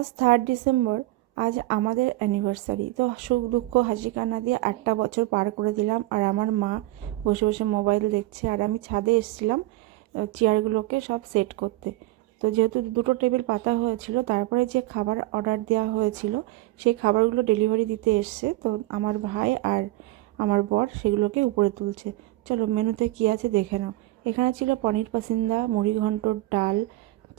আজ 3 ডিসেম্বর। আজ আমাদের অ্যানিভার্সারি। তো সুখ দুঃখ হাসি কান্না দিয়ে 8টা বছর পার করে দিলাম। আর আমার মা বসে বসে মোবাইল দেখছে, আর আমি ছাদে এসেছিলাম চেয়ারগুলোকে সব সেট করতে। তো যেহেতু দুটো টেবিল পাতা হয়েছিল, তারপরে যে খাবার অর্ডার দেওয়া হয়েছিল সেই খাবারগুলো ডেলিভারি দিতে এসছে। তো আমার ভাই আর আমার বর সেগুলোকে উপরে তুলছে। চলো মেনুতে কী আছে দেখে নাও। এখানে ছিল পনির পাসিন্দা, মুড়ি ঘন্টর ডাল,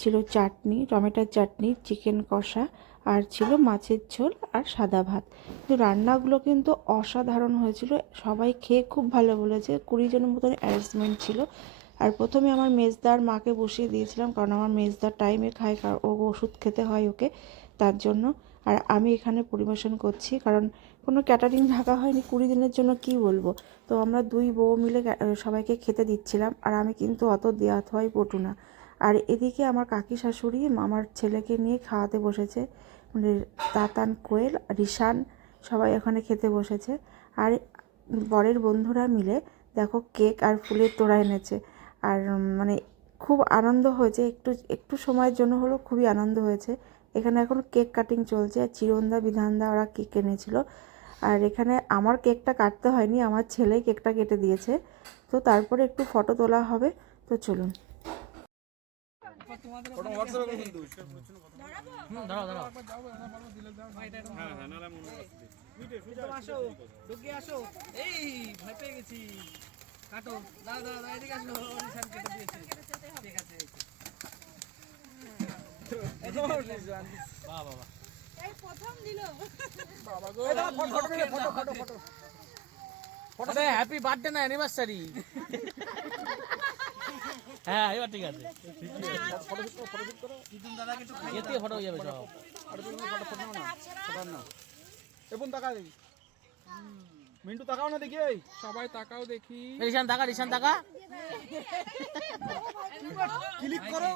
ছিল চাটনি, টমেটোর চাটনি, চিকেন কষা, আর ছিল মাছের ঝোল আর সাদা ভাত। তো রান্নাগুলো কিন্তু অসাধারণ হয়েছিল, সবাই খেয়ে খুব ভালো বলেছে। 20 জনের মতন অ্যারেঞ্জমেন্ট ছিল। আর প্রথমে আমার মেজদার মাকে বসিয়ে দিয়েছিলাম, কারণ আমার মেজদার টাইমে খায়, কারণ ও ওষুধ খেতে হয় ওকে, তার জন্য। আর আমি এখানে পরিবেশন করছি, কারণ কোনো ক্যাটারিং ঢাকা হয়নি 20 দিনের জন্য, কি বলবো। তো আমরা দুই বউ মিলে সবাইকে খেতে দিচ্ছিলাম, আর আমি কিন্তু অত দেওয়া থোয়াই পটু না। আর এদিকে আমার কাকি শাশুড়ি আমার ছেলেকে নিয়ে খাওয়াতে বসেছে, মানে তাতান, কোয়েল, রিশান সবাই ওখানে খেতে বসেছে। আর বরের বন্ধুরা মিলে দেখো কেক আর ফুলের তোড়া এনেছে। আর মানে খুব আনন্দ হয়েছে, একটু একটু সময়ের জন্য হলো, খুবই আনন্দ হয়েছে। এখানে এখন কেক কাটিং চলছে, আর চিরন্দা বিধানদা ওরা কেক এনেছিল। আর এখানে আমার কেকটা কাটতে হয়নি, আমার ছেলে কেকটা কেটে দিয়েছে। তো তারপরে একটু ফটো তোলা হবে, তো চলুন। হ্যাপি বার্থডে না অ্যানিভার্সারি। হ্যাঁ এবার ঠিক আছে, এতে ফটো হয়ে যাবে সব। এবং তাকা দেখি, মিন্টু তাকাও না দেখি, সবাই তাকাও দেখি। রিশান টাকা, রিশান টাকা, ক্লিক করো।